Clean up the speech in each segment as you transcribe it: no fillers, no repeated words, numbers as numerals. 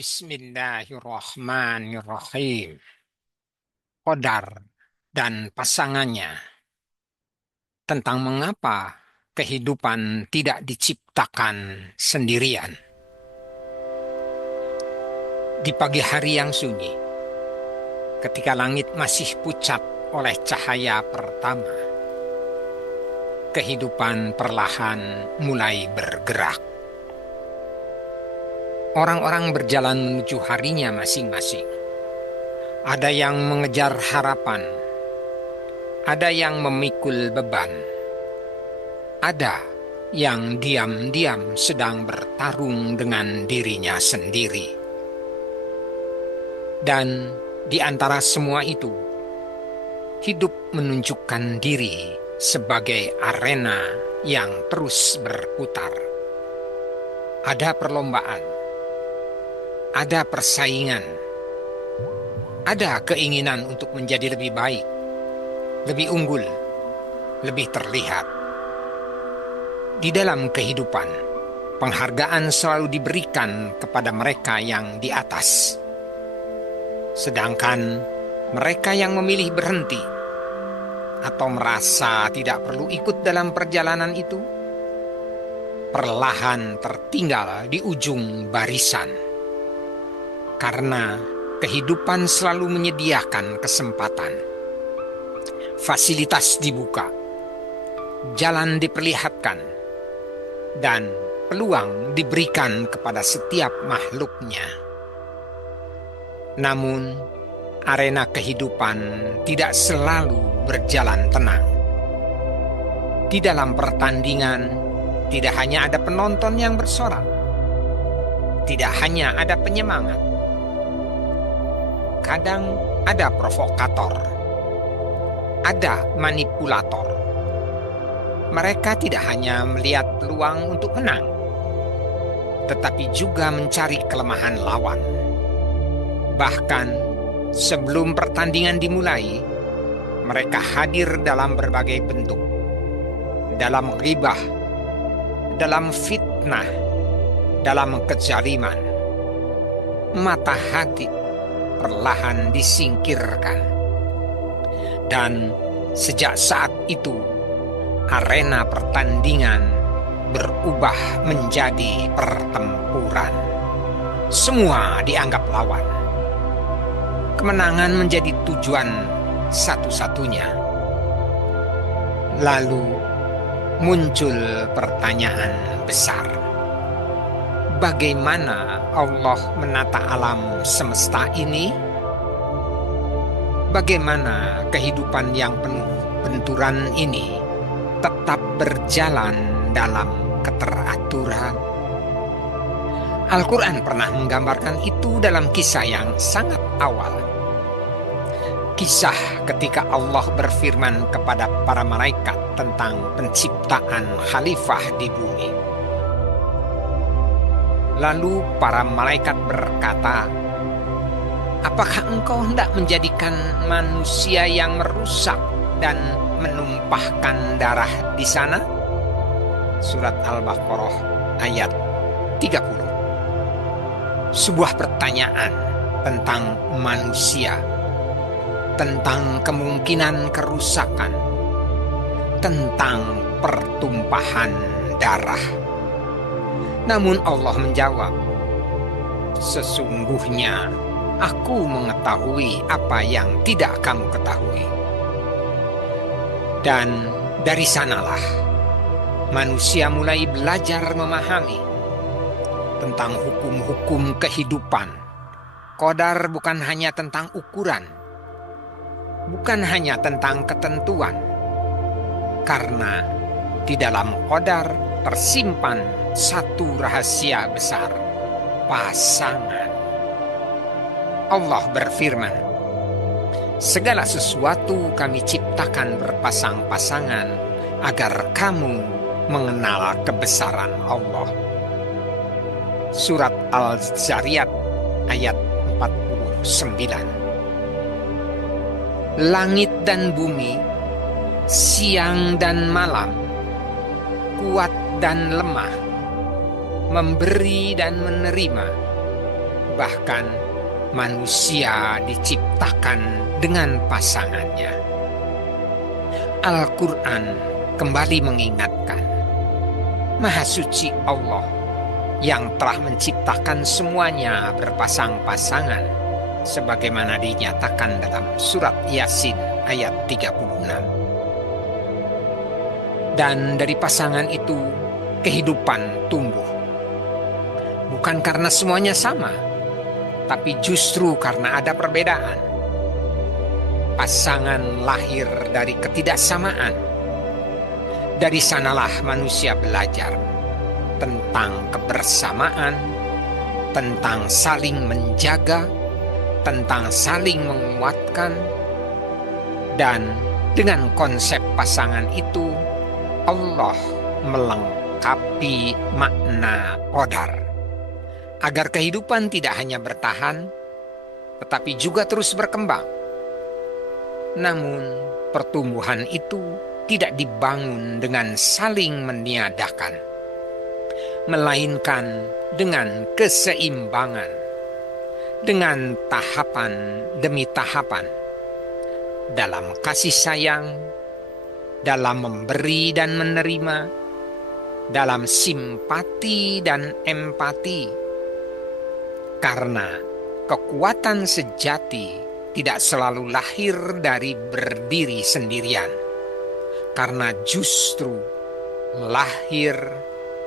Bismillahirrahmanirrahim. Qadar dan pasangannya, tentang mengapa kehidupan tidak diciptakan sendirian. Di pagi hari yang sunyi, ketika langit masih pucat oleh cahaya pertama, kehidupan perlahan mulai bergerak. Orang-orang berjalan menuju harinya masing-masing. Ada yang mengejar harapan, ada yang memikul beban, ada yang diam-diam sedang bertarung dengan dirinya sendiri. Dan di antara semua itu, hidup menunjukkan diri sebagai arena yang terus berputar. Ada perlombaan, ada persaingan, ada keinginan untuk menjadi lebih baik, lebih unggul, lebih terlihat. Di dalam kehidupan, penghargaan selalu diberikan kepada mereka yang di atas. Sedangkan mereka yang memilih berhenti atau merasa tidak perlu ikut dalam perjalanan itu, perlahan tertinggal di ujung barisan. Karena kehidupan selalu menyediakan kesempatan. Fasilitas dibuka, jalan diperlihatkan, dan peluang diberikan kepada setiap makhluknya. Namun, arena kehidupan tidak selalu berjalan tenang. Di dalam pertandingan, tidak hanya ada penonton yang bersorak, tidak hanya ada penyemangat. Kadang ada provokator, ada manipulator. Mereka tidak hanya melihat peluang untuk menang, tetapi juga mencari kelemahan lawan. Bahkan sebelum pertandingan dimulai, mereka hadir dalam berbagai bentuk. Dalam ghibah, dalam fitnah, dalam kezaliman. Mata hati perlahan disingkirkan. Dan sejak saat itu, arena pertandingan berubah menjadi pertempuran. Semua dianggap lawan. Kemenangan menjadi tujuan satu-satunya. Lalu muncul pertanyaan besar. Bagaimana Allah menata alam semesta ini? Bagaimana kehidupan yang penuh benturan ini tetap berjalan dalam keteraturan? Al-Quran pernah menggambarkan itu dalam kisah yang sangat awal. Kisah ketika Allah berfirman kepada para malaikat tentang penciptaan khalifah di bumi. Lalu para malaikat berkata, "Apakah engkau hendak menjadikan manusia yang merusak dan menumpahkan darah di sana?" Surat Al-Baqarah ayat 30. Sebuah pertanyaan tentang manusia, tentang kemungkinan kerusakan, tentang pertumpahan darah. Namun Allah menjawab, "Sesungguhnya Aku mengetahui apa yang tidak kamu ketahui." Dan dari sanalah manusia mulai belajar memahami tentang hukum-hukum kehidupan. Qadar bukan hanya tentang ukuran, bukan hanya tentang ketentuan, karena di dalam qadar tersimpan satu rahasia besar, pasangan. Allah berfirman, "Segala sesuatu kami ciptakan berpasang-pasangan agar kamu mengenal kebesaran Allah." Surat Al-Zariyat ayat 49. Langit dan bumi, siang dan malam, kuat dan lemah, memberi dan menerima, Bahkan manusia diciptakan dengan pasangannya. Al-Quran kembali mengingatkan, Maha Suci Allah yang telah menciptakan semuanya berpasang-pasangan, sebagaimana dinyatakan dalam surat Yasin ayat 36. Dan dari pasangan itu kehidupan tumbuh. Bukan karena semuanya sama, tapi justru karena ada perbedaan. Pasangan lahir dari ketidaksamaan. Dari sanalah manusia belajar tentang kebersamaan, tentang saling menjaga, tentang saling menguatkan. Dan dengan konsep pasangan itu, Allah melengkapi makna qadar, agar kehidupan tidak hanya bertahan, tetapi juga terus berkembang. Namun, pertumbuhan itu tidak dibangun dengan saling meniadakan, melainkan dengan keseimbangan, dengan tahapan demi tahapan, dalam kasih sayang, dalam memberi dan menerima, dalam simpati dan empati. Karena kekuatan sejati tidak selalu lahir dari berdiri sendirian, karena justru lahir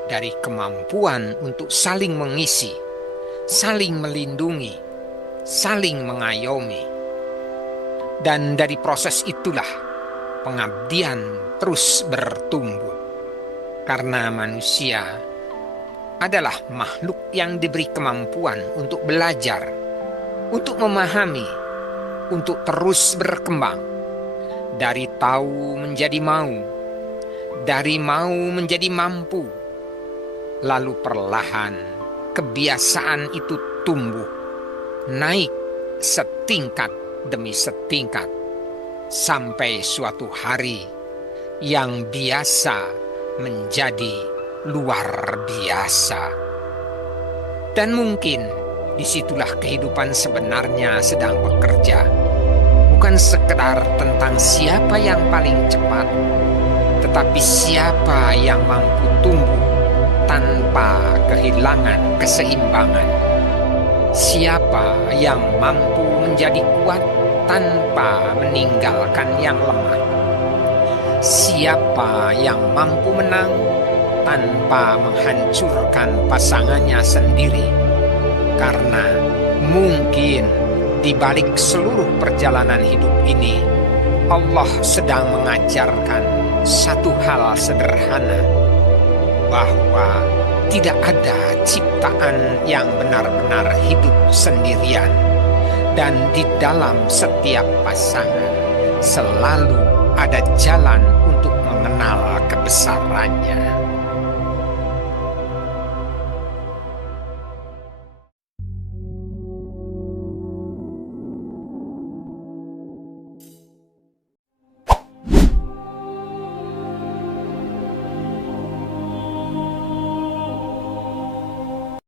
dari kemampuan untuk saling mengisi, saling melindungi, saling mengayomi. Dan dari proses itulah pengabdian terus bertumbuh, karena manusia adalah makhluk yang diberi kemampuan untuk belajar, untuk memahami, untuk terus berkembang, dari tahu menjadi mau, dari mau menjadi mampu. Lalu perlahan kebiasaan itu tumbuh, naik setingkat demi setingkat, sampai suatu hari yang biasa menjadi luar biasa. Dan mungkin disitulah kehidupan sebenarnya sedang bekerja. Bukan sekedar tentang siapa yang paling cepat, tetapi siapa yang mampu tumbuh tanpa kehilangan keseimbangan. Siapa yang mampu menjadi kuat tanpa meninggalkan yang lemah. Siapa yang mampu menang tanpa menghancurkan pasangannya sendiri. Karena mungkin di balik seluruh perjalanan hidup ini, Allah sedang mengajarkan satu hal sederhana, bahwa tidak ada ciptaan yang benar-benar hidup sendirian. Dan di dalam setiap pasangan selalu ada jalan untuk mengenal kebesarannya.